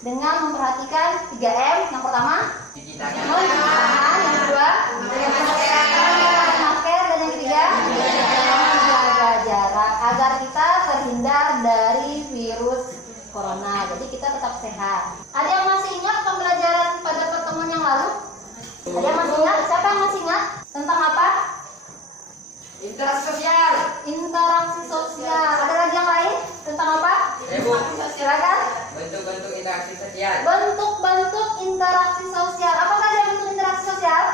dengan memperhatikan 3M. Yang pertama, mencuci tangan. Yang kedua, menggunakan masker. Dan yang ketiga, menjaga jarak agar kita terhindar dari virus corona. Jadi kita tetap sehat. Ada yang masih ingat pembelajaran pada pertemuan yang lalu? Ada yang masih ingat? Siapa yang masih ingat? Tentang apa? Interaksi sosial. Interaksi sosial. Ada lagi yang lain? Tentang apa? Silakan. Bentuk-bentuk interaksi sosial. Bentuk-bentuk interaksi sosial. Apa saja bentuk interaksi sosial?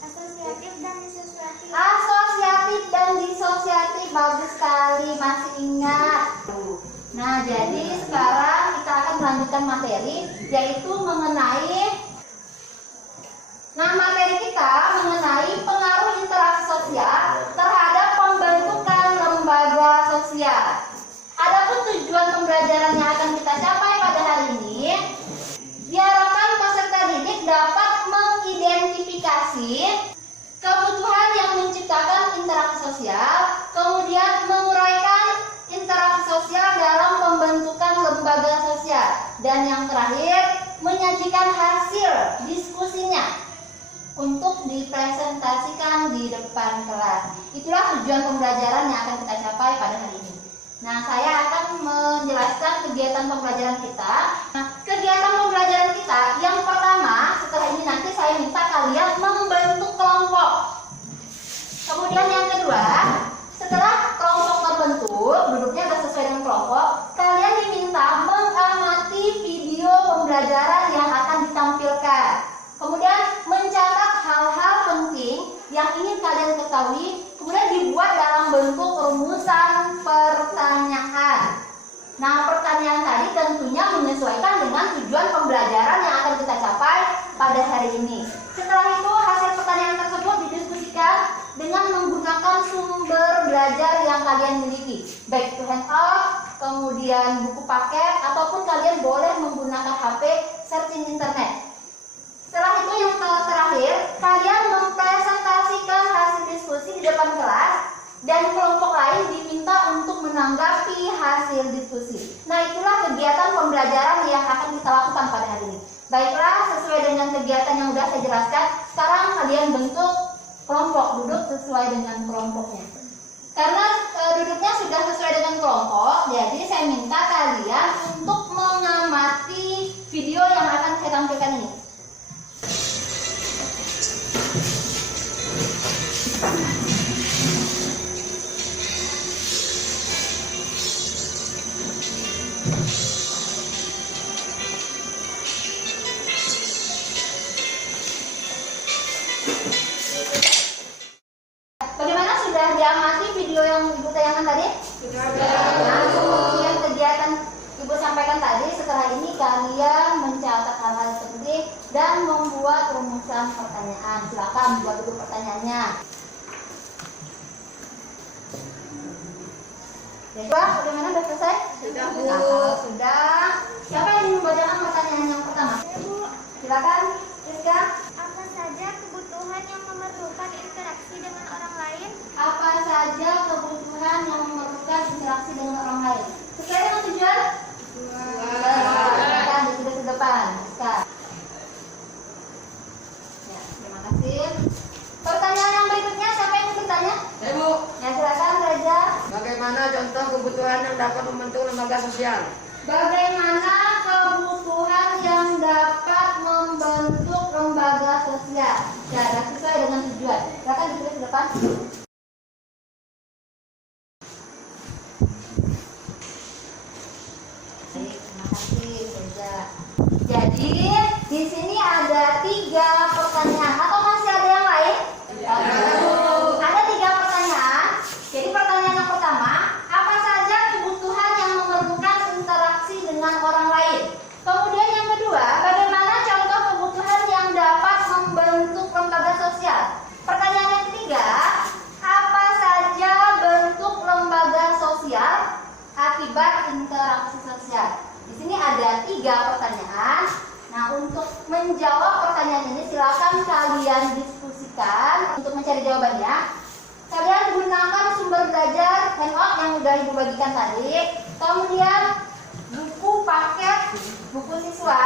Asosiatif dan disosiatif. Asosiatif dan disosiatif. Bagus sekali, masih ingat. Nah, jadi sekarang kita akan melanjutkan materi, yaitu mengenai materi kita mengenai pengaruh interaksi sosial terhadap pembentukan lembaga sosial. Adapun tujuan pembelajaran yang akan kita capai pada hari ini, diharapkan peserta didik dapat mengidentifikasi kebutuhan yang menciptakan interaksi sosial, kemudian menguraikan interaksi sosial dalam pembentukan lembaga sosial, dan yang terakhir menyajikan hasil diskusinya untuk dipresentasikan di depan kelas. Itulah tujuan pembelajaran yang akan kita capai pada hari ini. Nah, saya akan menjelaskan kegiatan pembelajaran kita. Nah, kegiatan pembelajaran kita yang pertama, setelah ini nanti saya minta kalian membentuk kelompok. Kemudian yang kedua, setelah kelompok terbentuk, duduknya sudah sesuai dengan kelompok, kalian diminta mengamati video pembelajaran yang akan ditampilkan. Kemudian mencatat hal-hal penting yang ingin kalian ketahui, kemudian dibuat dalam bentuk rumusan pertanyaan. Nah, pertanyaan tadi tentunya menyesuaikan dengan tujuan pembelajaran yang akan kita capai pada hari ini. Setelah itu, hasil pertanyaan tersebut didiskusikan dengan menggunakan sumber belajar yang kalian miliki, baik itu handout, kemudian buku paket, ataupun kalian boleh menggunakan HP searching internet. Setelah itu yang terakhir, kalian mempresentasikan hasil diskusi di depan kelas, dan kelompok lain diminta untuk menanggapi hasil diskusi. Nah, itulah kegiatan pembelajaran yang akan kita lakukan pada hari ini. Baiklah, sesuai dengan kegiatan yang sudah saya jelaskan, sekarang kalian bentuk kelompok, duduk sesuai dengan kelompoknya. Karena duduknya sudah sesuai dengan kelompok, jadi saya minta kalian untuk mengamati video yang akan saya tampilkan ini. Bagaimana, sudah diamati video yang Ibu tayangkan tadi? Nah, kemudian kegiatan Ibu sampaikan tadi, setelah ini kalian mencatat hal-hal penting dan membuat rumusan pertanyaan. Silakan buat dulu pertanyaannya. Ya, bagaimana, sudah selesai? Sudah, Bu. Nah, kalau sudah, siapa yang ingin membacakan pertanyaan yang pertama? Bu, Silakan, Rizka. apa saja kebutuhan yang memerlukan interaksi dengan orang lain? Apa saja kebutuhan yang memerlukan interaksi dengan orang lain? Sesuai dengan tujuan? Silakan di depan. Rizka. Ya, terima kasih. Pertanyaan yang berikutnya, siapa yang ingin bertanya? Bu, Ya, silakan, Raja. bagaimana contoh kebutuhan yang dapat membentuk lembaga sosial? Bagaimana kebutuhan yang dapat membentuk lembaga sosial? Ya, sesuai dengan tujuan. Silakan ditulis di depan. Baik, terima kasih, Raja. Jadi, di sini ada 3 pertanyaan. Atau masih ada yang lain? Ada 3 pertanyaan. Jadi pertanyaan yang pertama, apa saja kebutuhan yang memerlukan interaksi dengan orang lain? Kemudian yang kedua, bagaimana contoh kebutuhan yang dapat membentuk lembaga sosial? Pertanyaan yang ketiga, apa saja bentuk lembaga sosial akibat interaksi sosial? Di sini ada 3 pertanyaan. Nah, untuk menjawab pertanyaan ini silakan kalian diskusikan untuk mencari jawabannya. Kalian gunakan sumber belajar handout yang sudah Ibu bagikan tadi. Kemudian buku paket, buku siswa,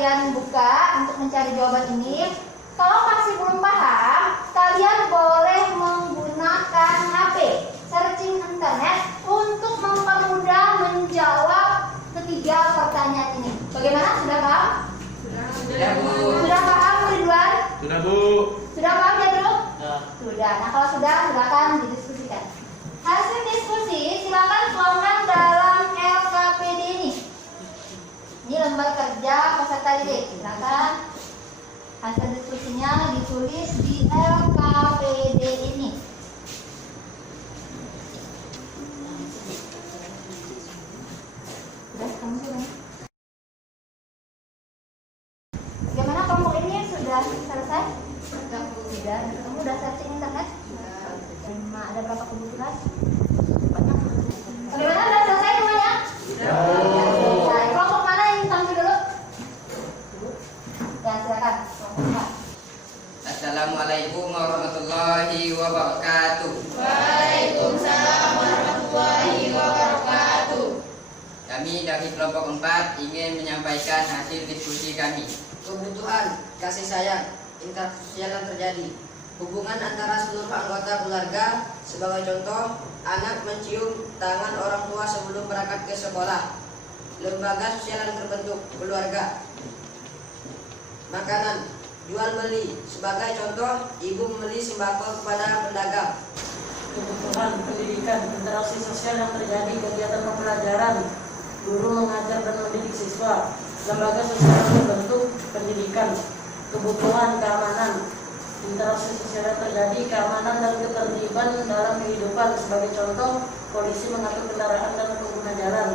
kalian buka untuk mencari jawaban ini. Kalau masih belum paham, kalian boleh menggunakan HP, searching internet untuk mempermudah menjawab ketiga pertanyaan ini. Bagaimana? Sudah paham? Sudah, Bu. Sudah paham, Ridwan? Sudah, Bu. Sudah paham, Jadruk? Ya. Sudah. Nah, kalau sudah, silakan didiskusikan. Hasil diskusi silakan tuangkan dalam LKPD ini. Ini lembar kerja peserta didik. Silakan hasil diskusinya ditulis di LKPD ini. Sudah, kamu sudah. Bagaimana kelompok ini sudah selesai? Sudah. Kamu sudah searching internet? Ada berapa kebutuhan? Banyak. Bagaimana sudah selesai semuanya? Sudah. Kelompok mana yang tampil dulu? Ya, silakan. Kelompok. Assalamualaikum warahmatullahi wabarakatuh. Waalaikumsalam warahmatullahi wabarakatuh. Kami dari kelompok 4 ingin menyampaikan hasil diskusi kami. Kebutuhan, kasih sayang, intersosial yang terjadi. Hubungan antara seluruh anggota keluarga, sebagai contoh, anak mencium tangan orang tua sebelum berangkat ke sekolah. Lembaga sosial yang terbentuk, keluarga. Makanan, jual beli, sebagai contoh, ibu membeli sembako kepada pedagang. Kebutuhan pendidikan, interaksi sosial yang terjadi, kegiatan pembelajaran, guru mengajar dan mendidik siswa, lembaga sosial yang terbentuk, pendidikan. Kebutuhan keamanan, interaksi sosial yang terjadi, keamanan dan ketertiban dalam kehidupan, sebagai contoh, polisi mengatur kendaraan dan pengguna jalan.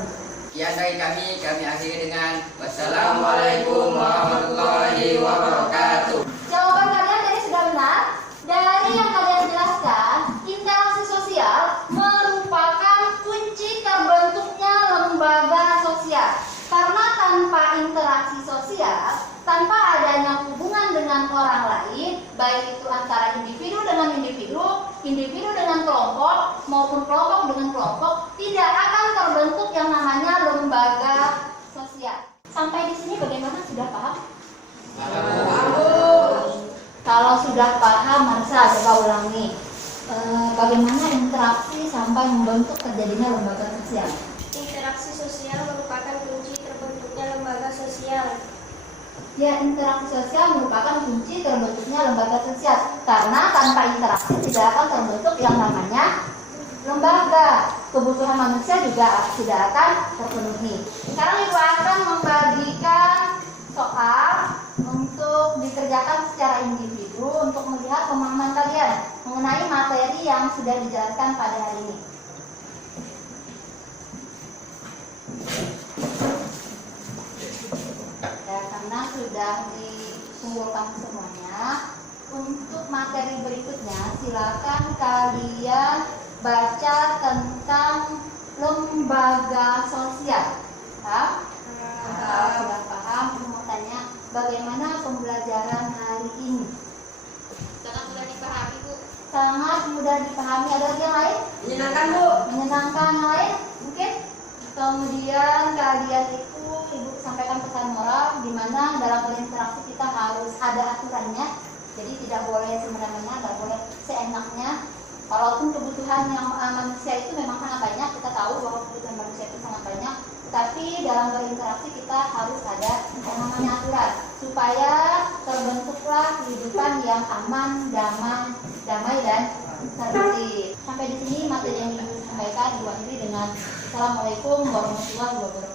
Sekian dari kami akhiri dengan wassalamualaikum warahmatullahi wabarakatuh. Jawaban kalian tadi sudah benar. Dari yang kalian jelaskan, interaksi sosial merupakan kunci terbentuknya lembaga sosial. Karena tanpa interaksi sosial, tanpa adanya hubungan dengan orang lain, baik itu antara individu dengan individu dengan kelompok, maupun kelompok dengan kelompok, tidak akan terbentuk yang namanya lembaga sosial. Sampai di sini bagaimana? Sudah paham? Kalau sudah paham, Marsa, coba ulangi. Bagaimana interaksi sampai membentuk terjadinya lembaga sosial? Interaksi sosial merupakan kunci terbentuknya lembaga sosial. Ya, interaksi sosial merupakan kunci terbentuknya lembaga sosial. Karena tanpa interaksi tidak akan terbentuk yang namanya lembaga. Kebutuhan manusia juga tidak akan terpenuhi. Sekarang Ibu akan membagikan soal untuk dikerjakan secara individu untuk melihat pemahaman kalian mengenai materi yang sudah dijelaskan pada hari ini. Ya, karena sudah dikumpulkan semuanya, untuk materi berikutnya silakan kalian baca tentang lembaga sosial. Paham? Kalau sudah paham, aku mau tanya bagaimana pembelajaran hari ini? Sangat mudah dipahami, Bu. Sangat mudah dipahami. Ada lagi yang lain? Menyenangkan, Bu. Menyenangkan yang lain? Mungkin? Kemudian kalian itu Ibu sampaikan pesan moral di mana dalam berinteraksi kita harus ada aturannya. Jadi tidak boleh semena-mena, tidak boleh seenaknya. Walaupun kebutuhan yang manusia itu memang sangat banyak, kita tahu bahwa kebutuhan manusia itu sangat banyak, tapi dalam berinteraksi kita harus ada yang namanya aturan supaya terbentuklah kehidupan yang aman, damai dan tertib. Sampai di sini materi yang disampaikan diakhiri dengan Assalamualaikum warahmatullahi wabarakatuh.